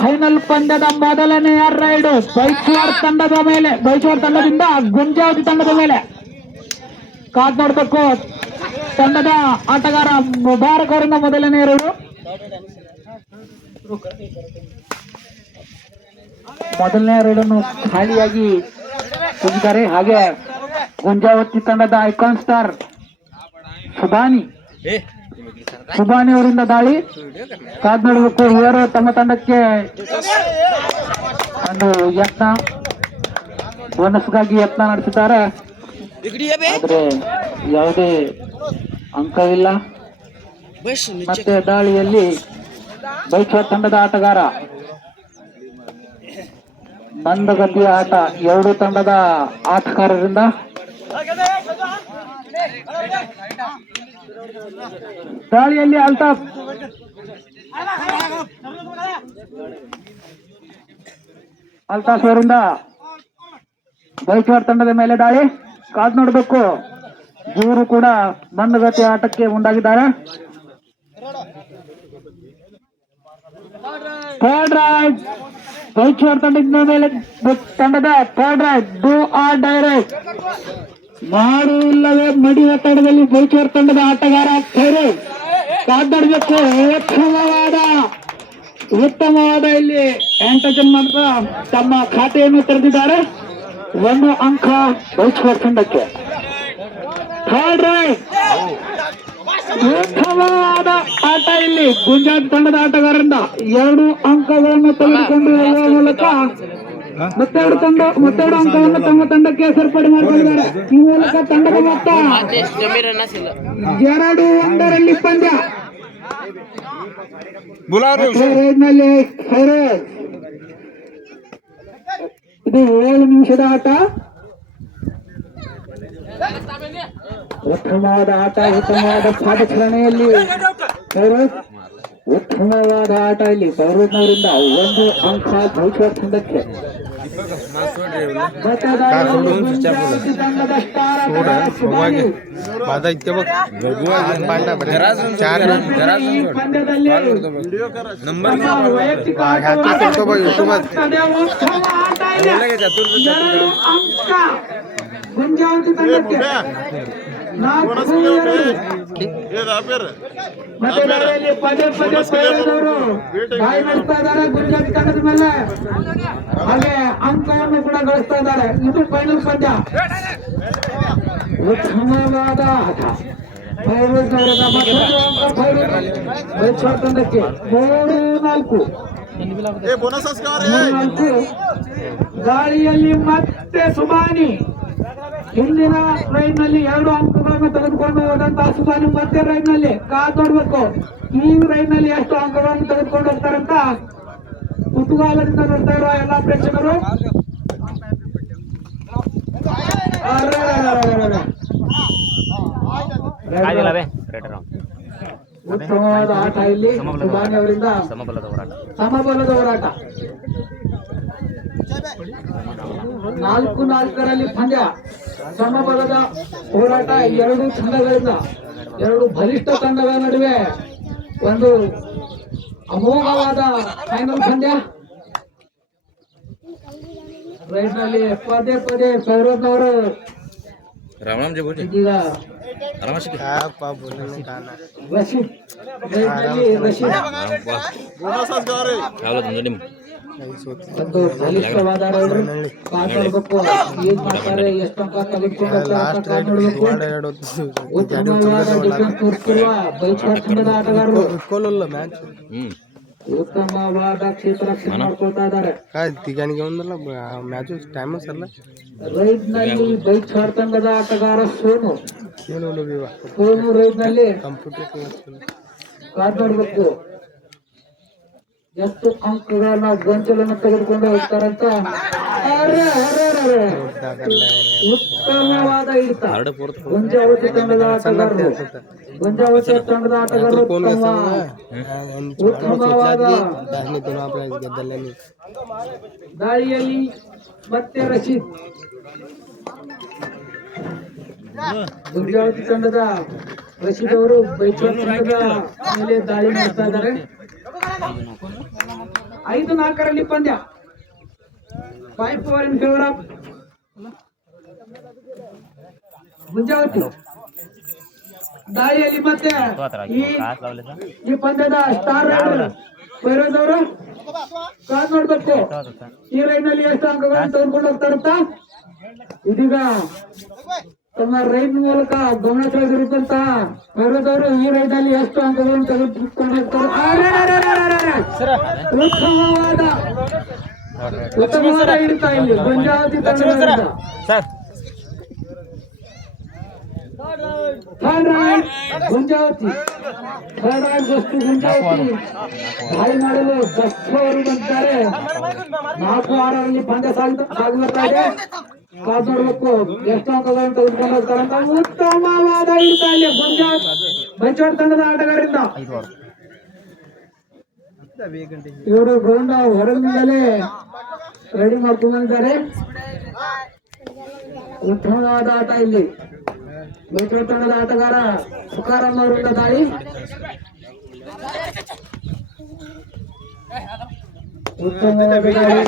Final ಪಂದ್ಯದ ಮೊದಲನೆಯ raid ಬೈಚೂರ್ ತಂಡದ ಮೇಲೆ, ಬೈಚೂರ್ ತಂಡದಿಂದ ಗುಂಜಾವತಿ ತಂಡದ ಮೇಲೆ. ಕಾದ್ ನೋಡ್ಬೇಕು ತಂಡದ ಆಟಗಾರ ಮುಬಾರಕ್ ಅವರಿಂದ ಮೊದಲನೇ ರೈಡು. ಮೊದಲನೇ ರೈಡನ್ನು ಖಾಲಿಯಾಗಿ ಹೋಗಿದ್ದಾರೆ. ಹಾಗೆ ಗುಂಜಾವತಿ ತಂಡದ ಐಕಾನ್ ಸ್ಟಾರ್ ಸುಬಾನಿ ಅವರಿಂದ ದಾಳಿ ಕಾದ್ ನೋಡಬೇಕು. ಇವರು ತಮ್ಮ ತಂಡಕ್ಕೆ ಒಂದು ಯತ್ನ, ಬೋನಸ್ಗಾಗಿ ಯತ್ನ ನಡೆಸಿದ್ದಾರೆ. ಆದ್ರೆ ಯಾವುದೇ ಅಂಕವಿಲ್ಲ. ಮತ್ತೆ ದಾಳಿಯಲ್ಲಿ ಬೈಚೂರ್ ತಂಡದ ಆಟಗಾರ ಮಂದಗತಿಯ ಆಟ ಎರಡು ತಂಡದ ಆಟಗಾರರಿಂದ. ದಾಳಿಯಲ್ಲಿ ಅಲ್ತಾಫ್ ಅವರಿಂದ ಬೈಚೂರ್ ತಂಡದ ಮೇಲೆ ದಾಳಿ. ಕಾದ್ ನೋಡಬೇಕು. ಇವರು ಕೂಡ ಮಂದಗತಿಯ ಆಟಕ್ಕೆ ಮುಂದಾಗಿದ್ದಾರೆ. ಥರ್ಡ್ ರೈಡ್ ಬೈಚೂರ್ ತಂಡದ ಮೇಲೆ, ತಂಡದ third ride do or direct ಮಾಡು ಇಲ್ಲವೇ ಮಡಿ ಒತ್ತಡದಲ್ಲಿ ಬೈಚೂರ್ ತಂಡದ ಆಟಗಾರ ಕಾದಾಡಬೇಕು. ಉತ್ತಮವಾದ ಇಲ್ಲಿ ಆಂಟಜನ್ ಮಾತ್ರ ತಮ್ಮ ಖಾತೆಯನ್ನು ತೆರೆದಿದ್ದಾರೆ. ಒಂದು ಅಂಕ ಬೈಚೂರ್ ತಂಡಕ್ಕೆ. ಥರ್ಡ್ ರೈಡ್ ಉತ್ತಮವಾದ ಆಟ ಇಲ್ಲಿ ಗುಂಜಾವತಿ ತಂಡದ ಆಟಗಾರರಿಂದ 2 ಅಂಕಗಳನ್ನು ತೆಗೆದುಕೊಂಡು ಹೋಗುವ ಮೂಲಕ ಮತ್ತೆರಡು ಅಂಕವನ್ನು ತಮ್ಮ ತಂಡಕ್ಕೆ ಸೇರ್ಪಡೆ ಮಾಡಿಕೊಂಡಿದ್ದಾರೆ. ಈ ಮೂಲಕ ತಂಡದ ಮೊತ್ತ 2-1 ಪಂದ್ಯ. ಇದು 7 ನಿಮಿಷದ ಆಟ. ಉತ್ತಮವಾದ ಆಟ, ಉತ್ತಮವಾದ ಪಾದಚಲನೆಯಲ್ಲಿ ಉತ್ತಮವಾದ ಆಟ ಇಲ್ಲಿ ಫೈರೋಜ್ನವರಿಂದ 1 ಅಂಕ ಬೈಚೂರ್ ತಂಡಕ್ಕೆ. ಗುಂಜಾವತಿ ತಂಡಕ್ಕೆ ಪದೇ ಫೈರೋಜವರು ಗಾಯ ನಡೆಸ್ತಾ ಇದ್ದಾರೆ ಗುಂಜಾವತಿ ತಂಡದ ಮೇಲೆ. ಹಾಗೆ ಅಂಕವನ್ನು ಕೂಡ ಗಳಿಸ್ತಾ ಇದ್ದಾರೆ. ಇದು ಫೈನಲ್ ಪಂದ್ಯ. ಉತ್ತಮವಾದ ಆಟ ಫೈರೋಜ್ನವರಿಂದ ಮತ್ತೊಂದು ಅಂಕ ಬೈಚೂರ್ ತಂಡಕ್ಕೆ. 3-4 ಗಾಳಿಯಲ್ಲಿ ಮತ್ತೆ ಸುಬಾನಿ. ಹಿಂದಿನ ರೈಡ್ ನಲ್ಲಿ 2 ಅಂಕಗಳನ್ನು ತೆಗೆದುಕೊಂಡು ಹೋದಂತಹ ಸುಬಾನಿ ಮತ್ತೆ ರೈಡ್ ನಲ್ಲಿ ಕಾದ್ ನೋಡ್ಬೇಕು. ಈ ರೈಡ್ ನಲ್ಲಿ ಎಷ್ಟು ಅಂಕಗಳನ್ನು ತೆಗೆದುಕೊಂಡು ಹೋಗ್ತಾರಂತ ಕುತೂಹಲದಿಂದ ನೋಡ್ತಾ ಇರುವ ಎಲ್ಲಾ ಪ್ರೇಕ್ಷಕರು. ಉತ್ತಮವಾದ ಆಟ ಇಲ್ಲಿ ಸುಬಾನಿ ಅವರಿಂದ. ಸಮಬಲದ ಹೋರಾಟ. 4-4 ಪಂದ್ಯ. ಸಮಬಲದ ಹೋರಾಟ 2 ತಂಡಗಳಿಂದ, 2 ಬಲಿಷ್ಠ ತಂಡಗಳ ನಡುವೆ ಒಂದು ಅಮೋಘವಾದ ಫೈನಲ್ ಪಂದ್ಯ. ರೈಡ್ ನಲ್ಲಿ ಪದೇ ಫೈರೋಜ್ನವರು ಇದೀಗ ಒಂದು ಬಲಿಷ್ಠವಾದ ರೈಡರ್. ಕಾಪಾಡಬೇಕು. ಏನ್ ಮಾಡ್ತಾರೆ, ಎಷ್ಟು ಅಂಕ ತೆಗೆದುಕೊಂಡು ಉತ್ತಮವಾದ ಡಿಫೆನ್ಸ್ ತೋರಿಸುತ್ತಿರುವ ಬೈಚೂರ್ ತಂಡದ ಆಟಗಾರರು ಉತ್ತಮವಾದ ಕ್ಷೇತ್ರ ರಕ್ಷಣೆ ಮಾಡ್ಕೊಳ್ತಾ ಇದ್ದಾರೆ. ರೈಡ್ ನಲ್ಲಿ ಬೈಚೂರ್ ತಂಡದ ಆಟಗಾರ ಸೋನು ರೈಡ್ ನಲ್ಲಿ ಕಾದ್ ನೋಡ್ಬೇಕು. ಎಷ್ಟು ಅಂಕಗಳನ್ನ ಗೊಂಚಲನ್ನು ತೆಗೆದುಕೊಂಡು ಹೋಗ್ತಾರಂತ. ಉತ್ತಮವಾದ ಹಿಡಿತ ಗುಂಜಾವತಿ ತಂಡದ ಆಟಗಾರರು. ಗುಂಜಾವತಿ ತಂಡದ ಆಟಗಾರರು ಉತ್ತಮವಾದ ದಾಳಿಯಲ್ಲಿ ಮತ್ತೆ ರಶೀದ್. ಗುಂಜಾವತಿ ತಂಡದ ರಶೀದ್ ಅವರು ಬೈಚೂರ್ ತಂಡದ ಮೇಲೆ ದಾಳಿ ಮಾಡ್ತಾ ಇದ್ದಾರೆ. 5-4 ಪಂದ್ಯ 5-4 ಇನ್ ಫೇವರ್ ಆಫ್ ಗುಂಜಾವತಿ. ದಾಳಿಯಲ್ಲಿ ಮತ್ತೆ ಈ ಪಂದ್ಯದ ಸ್ಟಾರ್ ರೈಡರ್ ಭೈರವದವರು ಕಾದ್ ನೋಡ್ಬೇಕು ಈ ರೈಡ್ನಲ್ಲಿ ಎಷ್ಟು ಅಂಕಗಳನ್ನು ತೆಗೆದುಕೊಂಡು ಹೋಗ್ತಾರಂತ. ಇದೀಗ ತಮ್ಮ ರೈಡ್ ಮೂಲಕ ಗಮನ ಸೆಳೆದಿರುತ್ತಂತಹ ಭೈರವದವರು ಈ ರೈಡ್ನಲ್ಲಿ ಎಷ್ಟು ಅಂಕಗಳನ್ನು ತೆಗೆದುಕೊಂಡು ಹೋಗ್ತಾರೆ. ಉತ್ತಮವಾದ ಹಿಡಿತ ಇಲ್ಲಿ ಗುಂಜಾವತಿ ತಂಡದಿಂದ. ಗುಂಜಾವತಿ ಗುಂಜಾವತಿ ದಾಳಿ ಮಾಡಲು ದಕ್ಷವರು ಬಂದಿದ್ದಾರೆ. 4-6ರಲ್ಲಿ ಪಂದ್ಯ ಸಾಗುತ್ತಾ ಇದೆ. ಕಾದು ನೋಡ್ಬೇಕು ಎಷ್ಟು ಅಂಕಗಳನ್ನು ತೆಗೆದುಕೊಂಡು ಹೋಗ್ತಾರಂತ. ಉತ್ತಮವಾದ ಹಿಡಿತ ಇಲ್ಲಿ ಗುಂಜಾವತಿ ಬೈಚೋಡ್ ತಂಡದ ಆಟಗಾರರಿಂದ. ಇವರು ಗ್ರೌಂಡ್ ಹೊರಗಿನಿಂದಲೇ ರೆಡಿ ಮಾಡ್ಕೊಂಡಿದ್ದಾರೆ. ಉತ್ತಮವಾದ ಆಟ ಇಲ್ಲಿ ಬೈಚೋಡ್ ತಂಡದ ಆಟಗಾರ ತುಕಾರಾಮ್ ಅವರಿಂದ ದಾಳಿ. ಉತ್ತಮವಾದ ದಾಳಿ.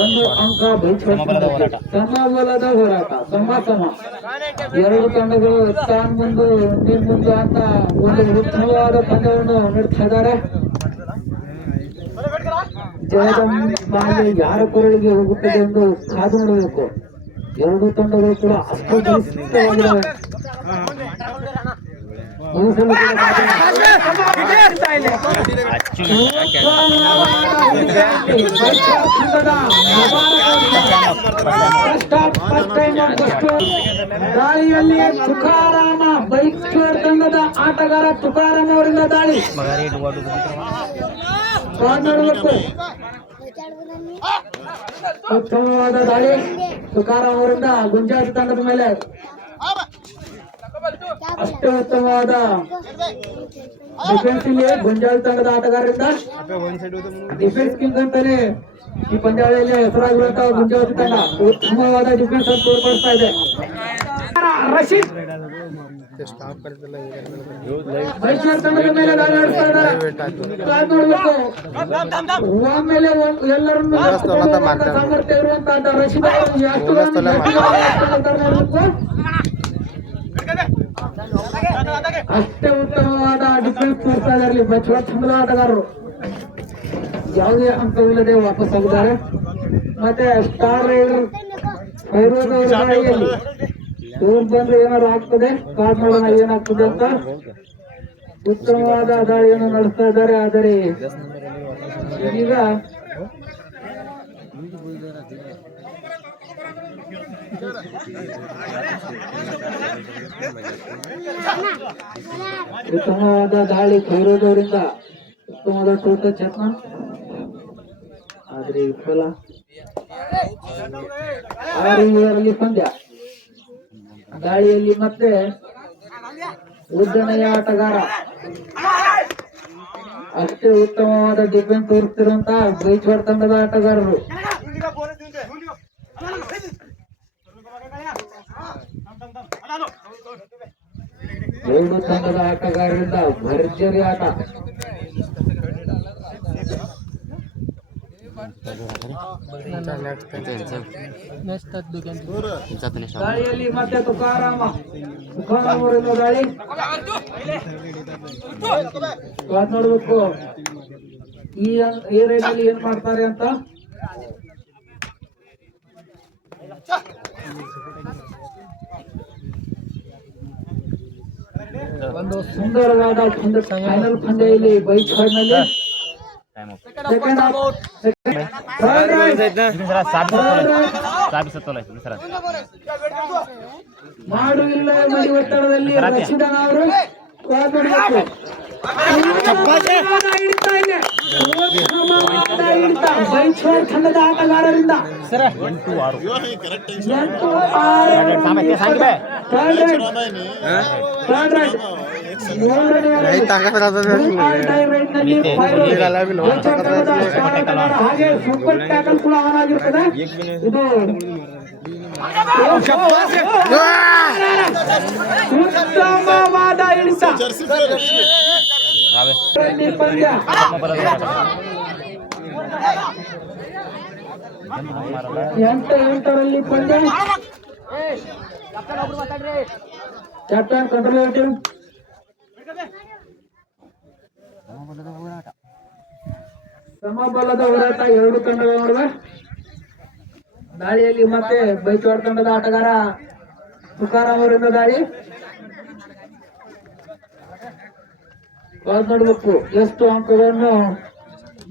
1 ಅಂಕ ಸಮಬಲದ ಹೋರಾಟ ಸಮ. 2 ತಂಡಗಳು ತಾನ್ ಮುಂದು ನೀನ್ ಮುಂದು ಅಂತ ಒಂದು ಉತ್ತಮವಾದ ಪಂದ್ಯವನ್ನು ನೀಡ್ತಾ ಇದ್ದಾರೆ. ಜಯದ ಮಾಲೆ ಯಾರ ಕೊರಳಿಗೆ ಹೋಗುತ್ತದೆ ಎಂದು ಕಾದು ನೋಡಬೇಕು. 2 ತಂಡಗಳು ಕೂಡ ಅಷ್ಟು ಬಲಿಷ್ಠವಾಗಿವೆ. ದಾಳಿಯಲ್ಲಿ ತುಕಾರಾಮ ಬೈಚೋಡ್ ತಂಡದ ಆಟಗಾರ ತುಕಾರಾಮ್ ಅವರಿಂದ ದಾಳಿ ನೋಡಬೇಕು. ಉತ್ತಮವಾದ ದಾಳಿ ತುಕಾರಾಮ್ ಅವರಿಂದ ಗುಂಜಾವತಿ ತಂಡದ ಮೇಲೆ. ಅಷ್ಟೇ ಉತ್ತಮವಾದ ಡಿಫೆನ್ಸ್ ಇಲ್ಲಿ ಗುಂಜಾವತಿ ತಂಡದ ಆಟಗಾರರಿಂದ. ಡಿಫೆನ್ಸ್ ಕಿಂಗ್ ಅಂತಾನೆ ಈ ಪಂದ್ಯಾವಳಿಯಲ್ಲಿ ಹೆಸರಾಗಿರುವಂತಹ ಗುಂಜಾವತಿ ತಂಡ ಉತ್ತಮವಾದ ಡಿಫೆನ್ಸ್ ಅನ್ನು ತೋರ್ಪಡಿಸ್ತಾ ಇದೆ. ರಶೀದ್ ಬೈಚೋಡ್ ತಂಡದ ಮೇಲೆ ದಾಳಿ ನಡೆಸ್ತಾ ಇದ್ದಾರೆ. ನೋಡ್ಬೇಕು ಒಮ್ಮೆಲೆ ಎಲ್ಲರನ್ನು ಸಾಮರ್ಥ್ಯ ಇರುವಂತಹ ರಶೀದ್ ನೋಡ್ಬೇಕು. ಅಷ್ಟೇ ಉತ್ತಮವಾದ ಡಿಫೆನ್ಸ್ ತೋರಿಸ್ತಾ ಇದ್ದಾರೆ ಬೈಚೋಡ್ ತಂಡದ ಆಟಗಾರರು. ಯಾವುದೇ ಅಂಕವಿಲ್ಲದೆ ವಾಪಸ್ ಆಗಿದ್ದಾರೆ. ಮತ್ತೆ ಸ್ಟಾರ್ ರೈಡರ್ ಭೈರವದವರ ದಾಳಿಯಲ್ಲಿ ಇವ್ರು ಬಂದ್ರೆ ಏನಾದ್ರು ಆಗ್ತದೆ, ಕಾದ್ ನೋಡೋಣ ಏನಾಗ್ತದೆ ಅಂತ. ಉತ್ತಮವಾದ ದಾಳಿಯನ್ನು ನಡೆಸ್ತಾ ಇದ್ದಾರೆ. ಆದರೆ ಈಗ ಉತ್ತಮವಾದ ದಾಳಿ ಭೈರವದವರಿಂದ. ಉತ್ತಮವಾದ ಟೂಟ ಯತ್ನ ಆದ್ರೆ ವಿಫಲ. 6 ಪಂದ್ಯ. ದಾಳಿಯಲ್ಲಿ ಮತ್ತೆ ಉದ್ದನೆಯ ಆಟಗಾರ ಅಷ್ಟೇ ಉತ್ತಮವಾದ ಡಿಫೆನ್ಸ್ ತೋರಿಸ್ತಿರುವಂತಹ ಬೈಚೋಡ್ ತಂಡದ ಆಟಗಾರರು. ಎರಡು ತಂಡದ ಆಟಗಾರರಿಂದ ಭರ್ಜರಿ ಆಟ. ದಾಳಿಯಲ್ಲಿ ಮತ್ತೆ ತುಕಾರಾಮ ಅವರಿಂದ ದಾಳಿ ನೋಡ್ಬೇಕು ಈ ರೈಡಲ್ಲಿ ಏನ್ ಮಾಡ್ತಾರೆ ಅಂತ. ಒಂದು ಸುಂದರವಾದ ಫೈನಲ್ ಪಂದ್ಯ ಇಲ್ಲಿ ಬೈಚೋಡ್ನಲ್ಲಿ. ಮಾಡು ಇಲ್ಲ ಮಡಿ ಒತ್ತಡದಲ್ಲಿ ರಕ್ಷಿದನ್ ಅವರು ಬೈಚೋಡ್ ತಂಡದ ಆಟಗಾರರಿಂದ 8 ಹಾಗೆ ಸೂಪರ್ ಟ್ಯಾಕಲ್ ಕೂಡ ಆನ್ ಆಗಿರ್ತದೆ. ಇದು ಉತ್ತಮವಾದ ಹಿಡಿತ ರಲ್ಲಿ ಪಂದ್ಯ ಎಂಟರಲ್ಲಿ ಪಂದ್ಯ. ಕ್ಯಾಪ್ಟನ್ ಕಂಟ್ರೋಲ್ ಸಮಬಲದ ಹೋರಾಟ ಎರಡು ತಂಡಗಳ ನಡುವೆ. ದಾಳಿಯಲ್ಲಿ ಮತ್ತೆ ಬೈಚವಾಡ ತಂಡದ ಆಟಗಾರ ತುಕಾರಾಮ್ ಅವರಿಂದ ದಾಳಿ. ನೋಡ್ಬೇಕು ಎಷ್ಟು ಅಂಕಗಳನ್ನು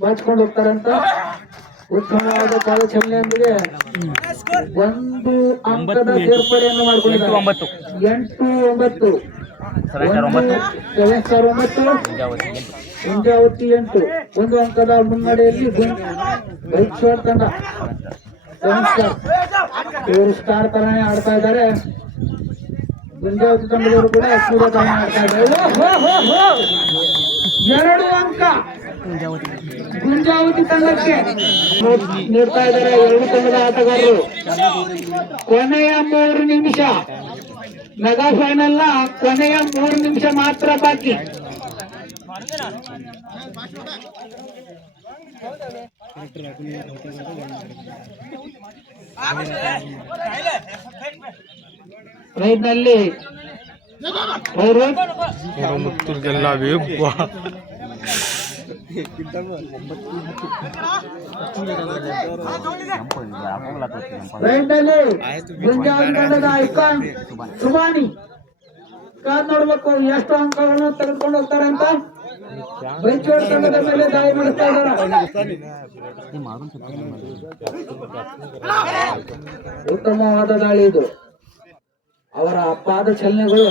ಬಾಚಿಕೊಂಡು ಹೋಗ್ತಾರಂತ. ಉತ್ತಮವಾದ ಕಾರ್ಯಾಚರಣೆಯೊಂದಿಗೆ 1 ಅಂಕದ ಸೇರ್ಪಡೆಯನ್ನು ಮಾಡಿಕೊಂಡಿದ್ದಾರೆ. 8-9 ಗುಂಜಾವತಿ 8 1 ಅಂಕದ ಮುನ್ನಡೆಯಲ್ಲಿ ಬೈಚವಾಡ ತಂಡ. ಇವರು ಸ್ಟಾರ್ ತರಾನೇ ಆಡ್ತಾ ಇದ್ದಾರೆ. ಗುಂಜಾವತಿ ತಂಡದವರು ಕೂಡ ಸೂರ್ಯ ತರಾನೇ ಆಡ್ತಾ ಇದ್ದಾರೆ. 2 ಅಂಕ ಗುಂಜಾವತಿ ತಂಡಕ್ಕೆ ನೀಡ್ತಾ ಇದ್ದಾರೆ ಎರಡು ತಂಡದ ಆಟಗಾರರು. ಕೊನೆಯ 3 ನಿಮಿಷ, ಮೆಗಾ ಫೈನಲ್ ನ ಕೊನೆಯ 3 ನಿಮಿಷ ಮಾತ್ರ ಬಾಕಿ. ರೈಟ್ ನಲ್ಲಿ ಗುಂಜಾವತಿ ತಂಡದ ಐಕಾನ್ ಸುಬಾನಿ ಕಾದ್ ನೋಡ್ಬೇಕು ಎಷ್ಟು ಅಂಕಗಳನ್ನು ತೆಗೆದುಕೊಂಡು ಹೋಗ್ತಾರೆ ಅಂತ. ಬೈಚವಾಡ ತಂಡದ ಮೇಲೆ ದಾಳಿ ಮಾಡಿಸ್ತಾ ಇದ್ದಾರೆ. ಉತ್ತಮವಾದ ದಾಳಿ ಇದು. ಅವರ ಪಾದ ಚಲನೆಗಳು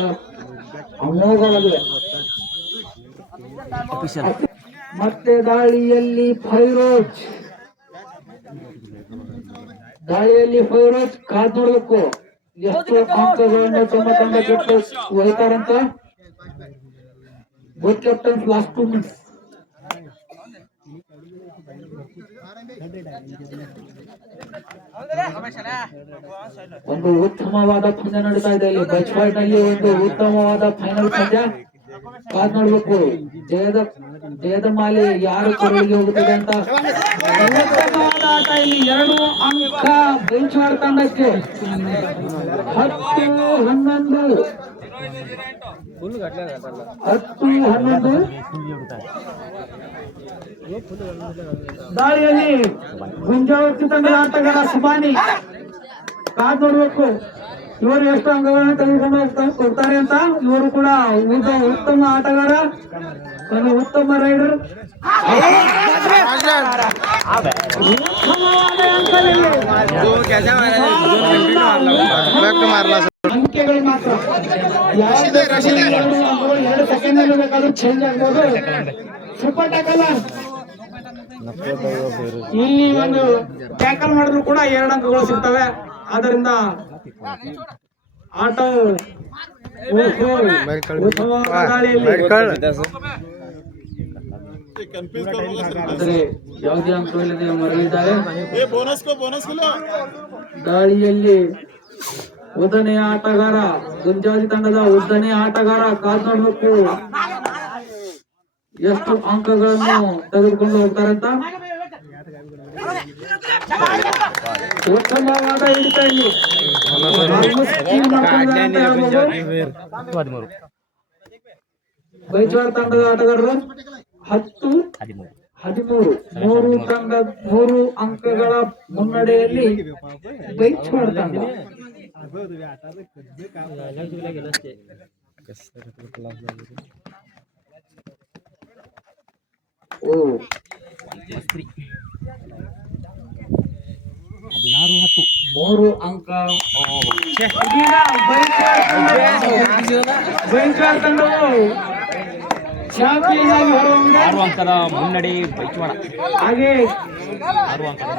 ಅಮೋಘವಾಗಿವೆ. ಮತ್ತೆ ದಾಳಿಯಲ್ಲಿ ಫೈರೋಜ್ ಕಾದ್ ನೋಡ್ಬೇಕು ಎಷ್ಟು ಅಂಕಗಳನ್ನು ತಮ್ಮ ತಂಡಕ್ಕೆ ಒಯ್ತಾರಂತ. Both captains last 2 minutes. ಒಂದು ಉತ್ತಮವಾದ ಪಂದ್ಯ ನಡೀತಾ ಇದೆ ಇಲ್ಲಿ ಬೈಚವಾಡ ನಲ್ಲಿ. ಒಂದು ಉತ್ತಮವಾದ ಫೈನಲ್ ಪಂದ್ಯ ಕಾದ್ ನೋಡ್ಬೇಕು. ಜಯದ ಮಾಲೆ ಯಾರು ಕೊರಳಿಗೆ ಹೋಗುತ್ತದೆ ಅಂತ. ಉತ್ತಮವಾದ ಆಟ ಇಲ್ಲಿ. 2 ಅಂಕ ಬೈಚವಾಡ ತಂಡಕ್ಕೆ. 10-11 ದಾಳಿಯಲ್ಲಿ ಗುಂಜಾವತಿ ತಂಡದ ಆಟಗಾರ ಸುಬಾನಿ ಕಾದ್ ನೋಡ್ಬೇಕು ಇವರು ಎಷ್ಟು ಅಂಕಗಳನ್ನು ತೆಗೆದುಕೊಂಡು ಹೋಗ್ತಾರೆ ಅಂತ. ಇವರು ಕೂಡ ಉತ್ತಮ ಆಟಗಾರ, ಒಂದು ಉತ್ತಮ ರೈಡರ್. ಅಂಕೆಗಳು ಮಾತ್ರ 2 ಸೆಕೆಂಡ್ ಬೇಕಾದ್ರೂ ಚೇಂಜ್ ಆಗ್ಬೋದು. ಸೂಪರ್ ಟ್ಯಾಕಲ್ ಇಲ್ಲಿ ಒಂದು ಟ್ಯಾಕಲ್ ಮಾಡಿದ್ರು ಕೂಡ 2 ಅಂಕಗಳು ಸಿಗ್ತವೆ. ಆದ್ದರಿಂದ ಆಟ ಯಾವುದೇ ಅಂಕವಿಲ್ಲದೆ ಮರಳಿದ್ದಾರೆ. ದಾಳಿಯಲ್ಲಿ ಉದ್ದನೆಯ ಆಟಗಾರ ಗುಂಜಾವತಿ ತಂಡದ ಉದ್ದನೆಯ ಆಟಗಾರ ಕಾದ್ ನೋಡ್ಬೇಕು ಎಷ್ಟು ಅಂಕಗಳನ್ನು ತೆಗೆದುಕೊಂಡು ಹೋಗ್ತಾರಂತ. ಉತ್ತಮವಾದ ಹಿಡಿತ ಇಲ್ಲಿ. ಬೈಚವಾಡ ತಂಡದ ಆಟಗಾರರು 10-13 3 ಅಂಕಗಳ ಮುನ್ನಡೆಯಲ್ಲಿ ಬೈಚವಾಡ ತಂಡ. ಓ 16-10 3 ಅಂಕ ಬೈಚವಾಡ ತಂಡವು ಚಾಂಪಿಯನ್ ಆಗಿ ಹೊರಹೊಮ್ಮಿದೆ. 6 ಅಂಕದ ಮುನ್ನಡೆ ಬೈಚವಾಡ. ಹಾಗೆ